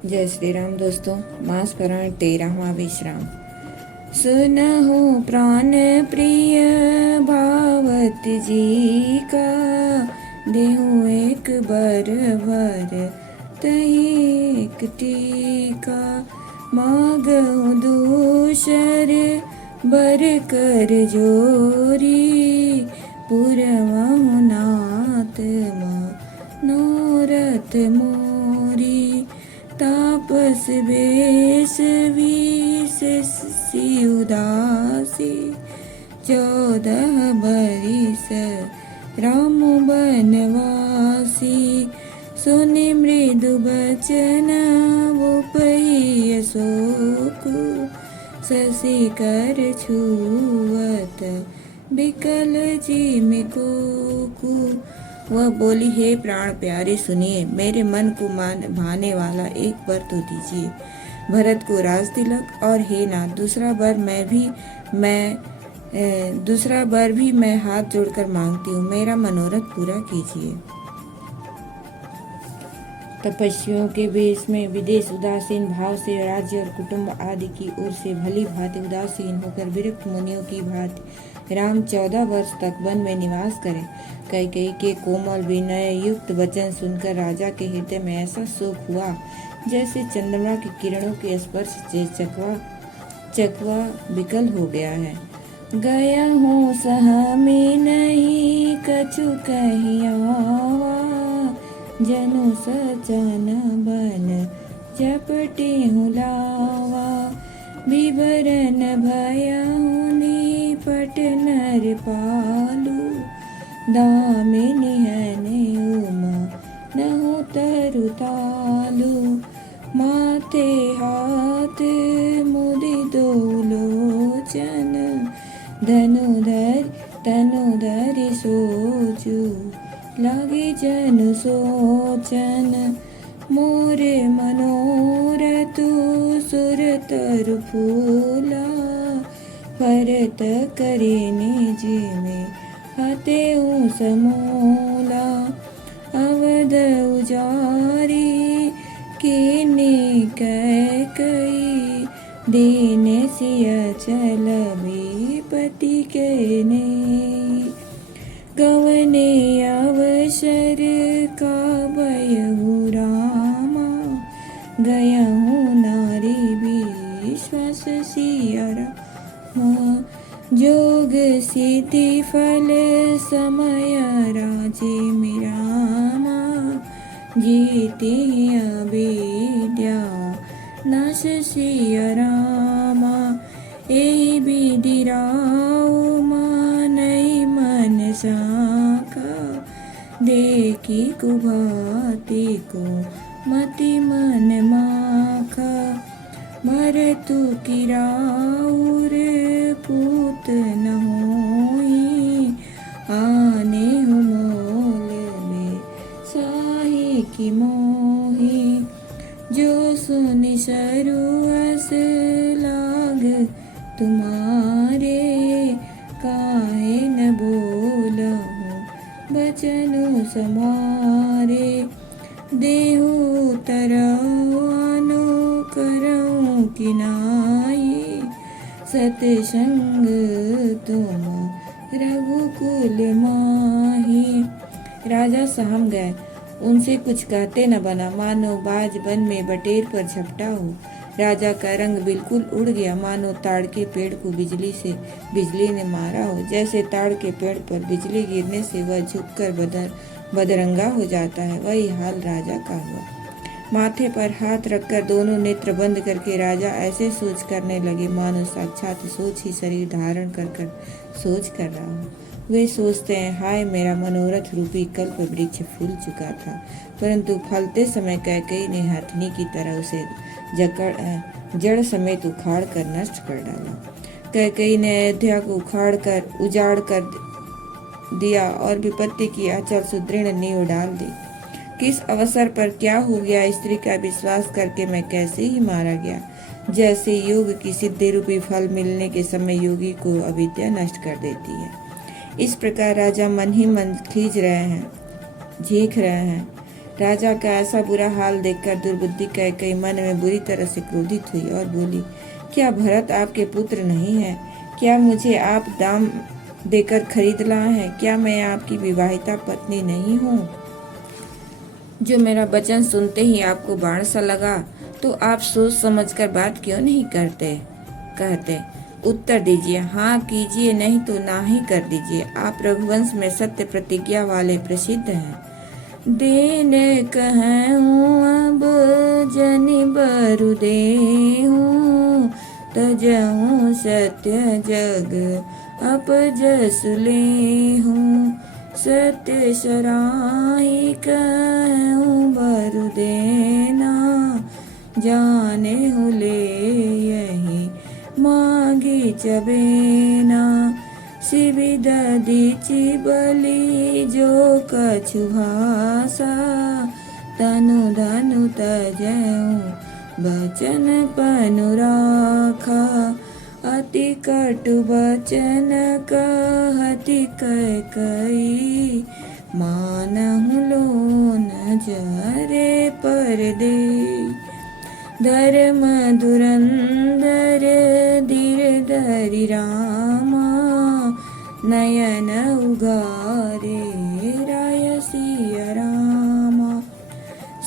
जय श्री राम दोस्तों। मास पुराण 13वां विश्राम। सुनहु प्राण प्रिय भावत जी का, देहु एक बर भर तही एक टीका। मागहु दूसर बर कर जोरी, पुरवहु नाथ मनोरथ मोरी। तापस बेश विशेषी उदासी, 14 बरिस राम बनवासी। सुनि मृदु बचन उपहि शोक, शशि कर छुअत बिकल जिमि कोकु। वह बोली, हे प्राण प्यारे सुनिए, मेरे मन को भाने वाला एक वर तो दीजिए। भरत को राज तिलक, और हे नाथ दूसरा वर भी मैं हाथ जोड़कर मांगती हूँ। मेरा मनोरथ पूरा कीजिए। तपस्वियों के वेश में विदेश उदासीन भाव से राज्य और कुटुंब आदि की ओर से भली भांति उदासीन होकर विरक्त मुनियों की भांति राम 14 वर्ष तक वन में निवास करें। कैकेयी के कोमल विनय युक्त वचन सुनकर राजा के हृदय में ऐसा शोक हुआ जैसे चंद्रमा की किरणों के स्पर्श से चकवा विकल हो गया है। गया हूँ सहमी नहीं कछु कहियावा, जनु सचन बन चपटी हूँ लावा। विवरण भया हूँ निपट नर पालू, दामिनी हने उमा नहु तरु तालू। माथे हाथ मुदि दो लोचन, तनुधरि सोचू लागे जन सोचन। मोरे मनोरथ सुरतर फूला, भरत करे निज में हतेउ समूला। अवध उजारी कीने कैकेयी, दीन सिय चल विपति के नहीं। गवने अवसर का भयहु रामा, गयहु नारी विश्वास सिया रामा। जोग सिद्धि फल समय राजे मिरामा, जीति अविद्या नाश सिया रामा। एहि विधि राउ मानई मन साखा, देखी कुभाति को मति मन माखा। भरतु की राउर पूत न होई, आने हो मोल में साही की मोही। जो सुनि सरुअस लाग तुम्हारे, काहे न बोलहु बचनु समारे। देहु तरौ अनुकरौ किनाई, सतसंग तुम रघुकुल माही। राजा सहम गए, उनसे कुछ कहते न बना, मानो बाज वन में बटेर पर झपटा हो। राजा का रंग बिल्कुल उड़ गया, मानो ताड़ के पेड़ को बिजली ने मारा हो। जैसे ताड़ के पेड़ पर बिजली गिरने से वह झुककर बदरंगा हो जाता है, वही हाल राजा का हुआ। माथे पर हाथ रखकर दोनों नेत्र बंद करके राजा ऐसे सोच करने लगे मानो साक्षात सोच ही शरीर धारण कर सोच कर रहा हो। वे सोचते हैं, हाय मेरा मनोरथ रूपी कल्प वृक्ष फूल चुका था, परंतु फलते समय कैकेयी ने हथनी की तरह उसे जड़ समेत उखाड़ कर नष्ट कर डाला। कैकेयी ने अयोध्या को उजाड़ कर दिया और विपत्ति की अचल सुदृढ़ नींव डाल दी। किस अवसर पर क्या हो गया, स्त्री का विश्वास करके मैं कैसे ही मारा गया। जैसे योग की सिद्धि रूपी फल मिलने के समय योगी को अविद्या नष्ट कर देती है। इस प्रकार राजा मन ही मन खींच रहे हैं, झींक रहे हैं राजा का ऐसा बुरा हाल देखकर दुर्बुद्धि कैकेयी मन में बुरी तरह से क्रोधित हुई और बोली, क्या भरत आपके पुत्र नहीं है? क्या मुझे आप दाम देकर खरीद लाए हैं? क्या मैं आपकी विवाहिता पत्नी नहीं हूँ जो मेरा वचन सुनते ही आपको बाण सा लगा? तो आप सोच समझकर बात क्यों नहीं कहते? उत्तर दीजिए, हाँ कीजिए, नहीं तो ना ही कर दीजिए। आप रघुवंश में सत्य प्रतिज्ञा वाले प्रसिद्ध हैं। देन कहूँ अब जनि बरु देहूँ, तजहूँ सत्य जग अपजस लेहूँ। सत्य सराही कहूँ बरु देना, जाने हूँ ले यही मांगी चबेना। शिवि दधीचि बलि जो कछु भाषा, तनु धनु तजऊँ बचन पनु राखा। अति कटु बचन कहति कैकेयी, मानहु लोन जरे परदेई। धर्म धुरंधर धीर धरि रामा, नयन उगारे राय सिया रामा।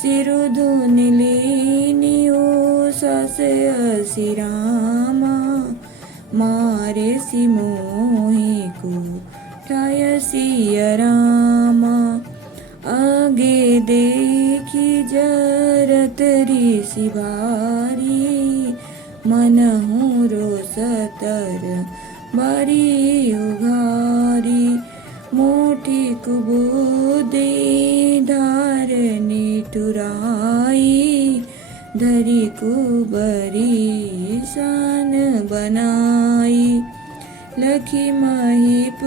सिरुधुनि लीनियो सस असि रामा, मारे सि मोहि को ठाय सिया रामा। आगे देखी जरत ऋषि भारी, मनहु रोसतर बारी उघारी। मोठी कुबुदि धारनी टुराई, धरी कुबरी सान बनाई। लखी महीप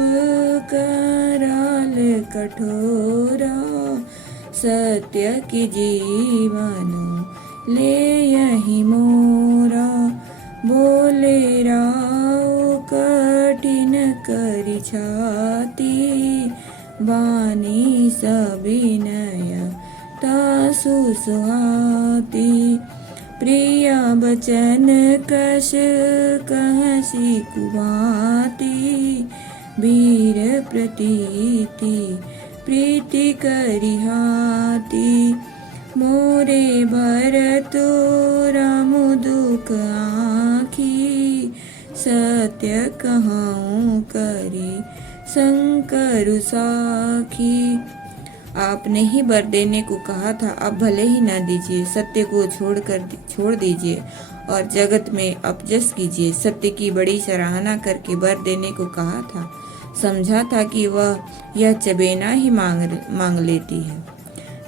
कराल कठोरा, सत्य की जीवन ले यही मोरा। बोले राव कठिन करि छाती, बानी सविनय तासु सुहाती। प्रिया बचन कश कहसी कुभाती, वीर प्रतीति प्रीति करिहाती। मोरे भरत राम दुख आँखी, सत्य कहूँ करी शंकर साखी। आपने ही वर देने को कहा था, अब भले ही न दीजिए। सत्य को छोड़ दीजिए और जगत में अपजस कीजिए। सत्य की बड़ी सराहना करके वर देने को कहा था। समझा था कि वह यह चबेना ही मांग लेती है।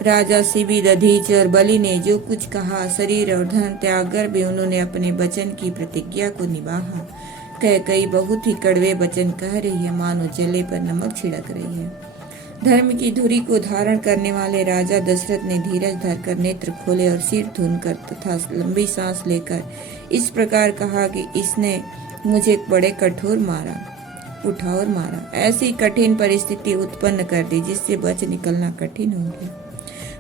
राजा शिवि दधीचि और बलि ने जो कुछ कहा, शरीर और धन त्याग कर भी उन्होंने अपने वचन की प्रतिज्ञा को निभाया। कैकेयी बहुत ही कड़वे वचन कह रही है, मानो जले पर नमक छिड़क रही है। धर्म की धुरी को धारण करने वाले राजा दशरथ ने धीरज धरकर नेत्र खोले और सिर धुनकर तथा लंबी सांस लेकर इस प्रकार कहा कि इसने मुझे बड़े कठोर मारा, ऐसी कठिन परिस्थिति उत्पन्न कर दी जिससे बच निकलना कठिन हो गया।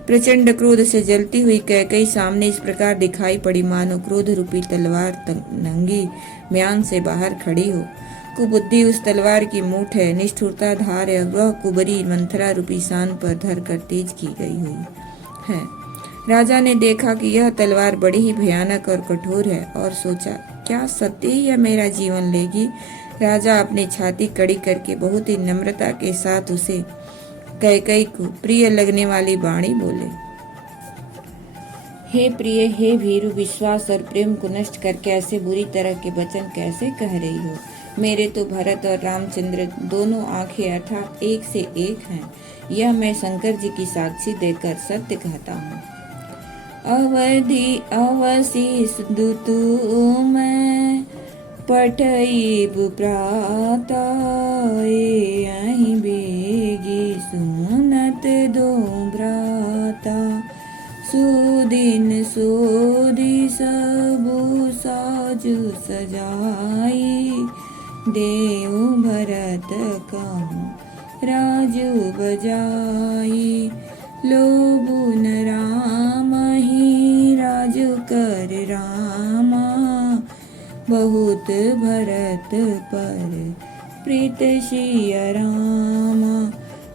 प्रचंड क्रोध से जलती हुई कैकेयी सामने इस प्रकार दिखाई पड़ी, मानो क्रोध रूपी तलवार नंगी म्यान से बाहर खड़ी हो। कुबुद्धि उस तलवार की मूठ है, निष्ठुरता धार है, वह कुबरी मंथरा रूपी सान पर धरकर तेज की गई हुई है। राजा ने देखा कि यह तलवार बड़ी ही भयानक और कठोर है और सोचा, क्या सत्य ही यह मेरा जीवन लेगी? राजा अपनी छाती कड़ी करके बहुत ही नम्रता के साथ उसे कैकेयी को प्रिय लगने वाली वाणी बोले, हे प्रिय, हे भीरु, विश्वास और प्रेम को नष्ट करके ऐसे बुरी तरह के वचन कैसे कह रही हो? मेरे तो भरत और रामचंद्र दोनों आंखें अर्थात एक से एक हैं। यह मैं शंकर जी की साक्षी देकर सत्य कहता हूँ। अवधि अवशीष दुतु मैं पठईब प्राता, यहीं बेगी सुनत दो भ्राता। सुदिन सोधि सबु साजु सजाई, देऊ भरत कहूँ राजू बजाई। लोभु न राम ही राजु कर रामा, बहुत भरत पर प्रीत सिया रामा।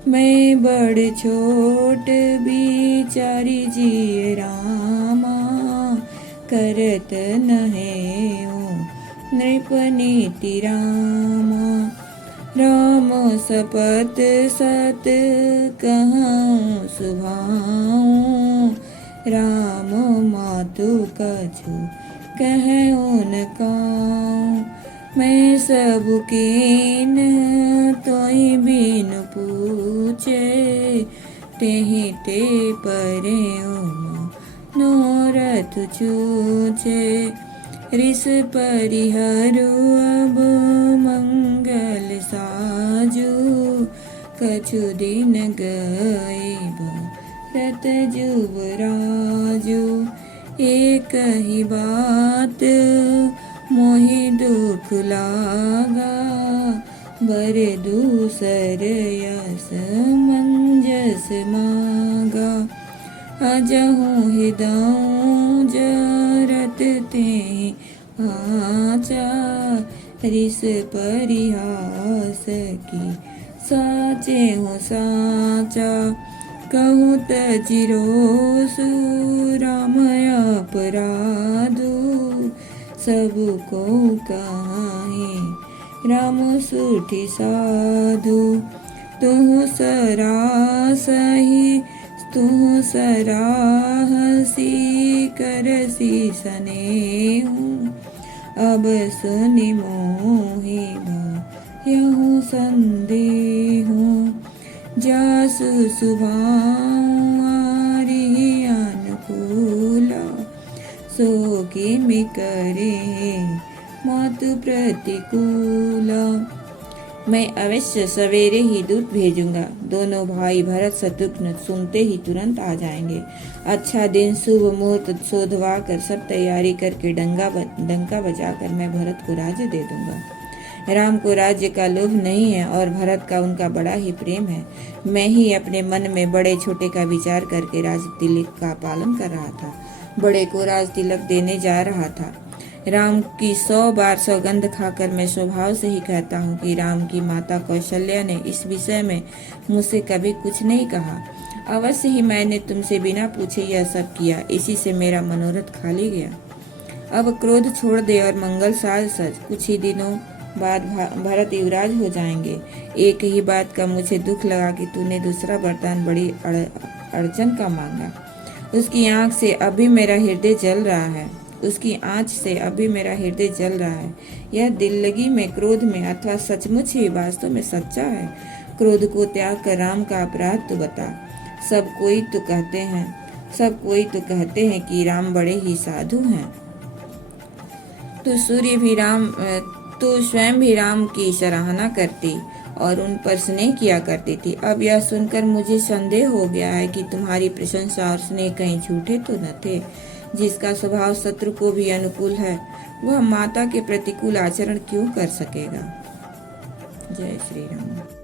मैं बड़ छोट बिचारी जी रामा, करत नहे नृप नीति रामा। राम सपत सत कहूँ सुभाऊँ, राम मातु कछु कहूँ न काऊँ। मैं सब कीन तोहि बिन पूछे, तेहि ते परे मनोरथ छूछे। रिस परिहरु अब मंगल साजू, कछु दिन गए भरत जुबराजू। एक ही बात मोहि दुख लागा, बर दूसर यस मंजस मागा। अजहूँ हिदऊँ जरत ते आचा, रिस परिहास की साचे हो साचा। कहूँ तजिरोसु राम अपराधु, सबको कहे राम सुठी साधु। तुह सरासही तुह सराहसी करसी सनेहु, अब सुनि मोहि भयहु संदेहु। जासु सुभाऊ आरि अनुकूला, सो किमि करे मातु प्रतिकूला। मैं अवश्य सवेरे ही दूत भेजूंगा, दोनों भाई भरत शत्रुघ्न सुनते ही तुरंत आ जाएंगे। अच्छा दिन शुभ मुहूर्त शोधवा कर सब तैयारी करके डंका बजाकर मैं भरत को राज्य दे दूंगा। राम को राज्य का लोभ नहीं है और भरत का उनका बड़ा ही प्रेम है। मैं ही अपने मन में बड़े छोटे का विचार करके राज तिलक का पालन कर रहा था, बड़े को राज तिलक देने जा रहा था। राम की 100 बार सौगंध खाकर मैं स्वभाव से ही कहता हूँ कि राम की माता कौशल्या ने इस विषय में मुझसे कभी कुछ नहीं कहा। अवश्य ही मैंने तुमसे बिना पूछे यह सब किया, इसी से मेरा मनोरथ खाली गया। अब क्रोध छोड़ दे और मंगल साज सज। कुछ ही दिनों बाद भरत युवराज हो जाएंगे। एक ही बात का मुझे दुख लगा कि तूने दूसरा वरदान बड़ी अड़चन का मांगा। उसकी आँख से अभी मेरा हृदय जल रहा है, उसकी आँच से अभी मेरा हृदय जल रहा है। यह दिल्लगी में, क्रोध में अथवा सचमुच ही वास्तव में सच्चा है? क्रोध को त्याग कर राम का अपराध तो बता। सब कोई तो कहते हैं कि राम बड़े ही साधु हैं। तो स्वयं भी राम की सराहना करती और उन पर स्नेह किया करती थी। अब यह सुनकर मुझे संदेह हो गया है कि तुम्हारी प्रशंसा और स्नेह कहीं झूठे तो न थे। जिसका स्वभाव शत्रु को भी अनुकूल है, वह माता के प्रतिकूल आचरण क्यों कर सकेगा? जय श्री राम।